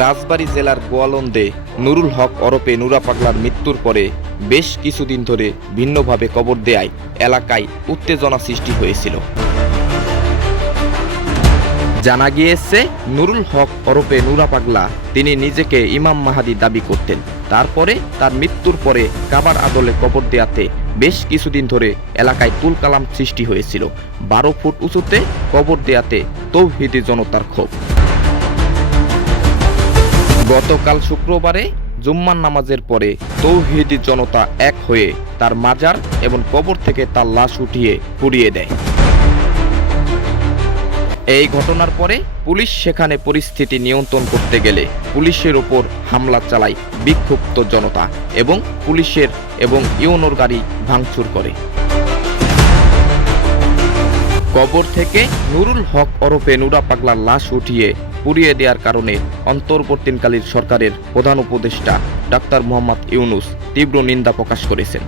রাজবাড়ী জেলার গোয়ালন্দে নুরুল হক ওরপে নুরা পাগলার মৃত্যুর পরে বেশ কিছুদিন ধরে ভিন্নভাবে কবর দেয়ায় এলাকায় উত্তেজনা সৃষ্টি হয়েছিল। জানা গিয়েছে, নুরুল হক ওরপে নুরা পাগলা তিনি নিজেকে ইমাম মাহাদি দাবি করতেন। তারপরে তার মৃত্যুর পরে কাবার আদলে কবর দেয়াতে বেশ কিছুদিন ধরে এলাকায় তুলকালাম সৃষ্টি হয়েছিল। বারো ফুট উঁচুতে কবর দেয়াতে তৌহিদি জনতার ক্ষোভ। গতকাল শুক্রবারে জুম্মার নামাজের পরে তৌহিদি জনতা এক হয়ে তার মাজার এবং কবর থেকে তার লাশ উঠিয়ে পুড়িয়ে দেয়। এই ঘটনার পরে পুলিশ সেখানে পরিস্থিতি নিয়ন্ত্রণ করতে গেলে পুলিশের ওপর হামলা চালায় বিক্ষুব্ধ জনতা এবং পুলিশের এবং ইউনোর গাড়ি ভাঙচুর করে। কবর থেকে নুরুল হক ওরফে নুরা পাগলার লাশ উঠিয়ে পুড়িয়ে দেওয়ার কারণে অন্তর্বর্তীকালীন সরকারের প্রধান উপদেষ্টা ডাক্তার মোহাম্মদ ইউনুস তীব্র নিন্দা প্রকাশ করেছেন।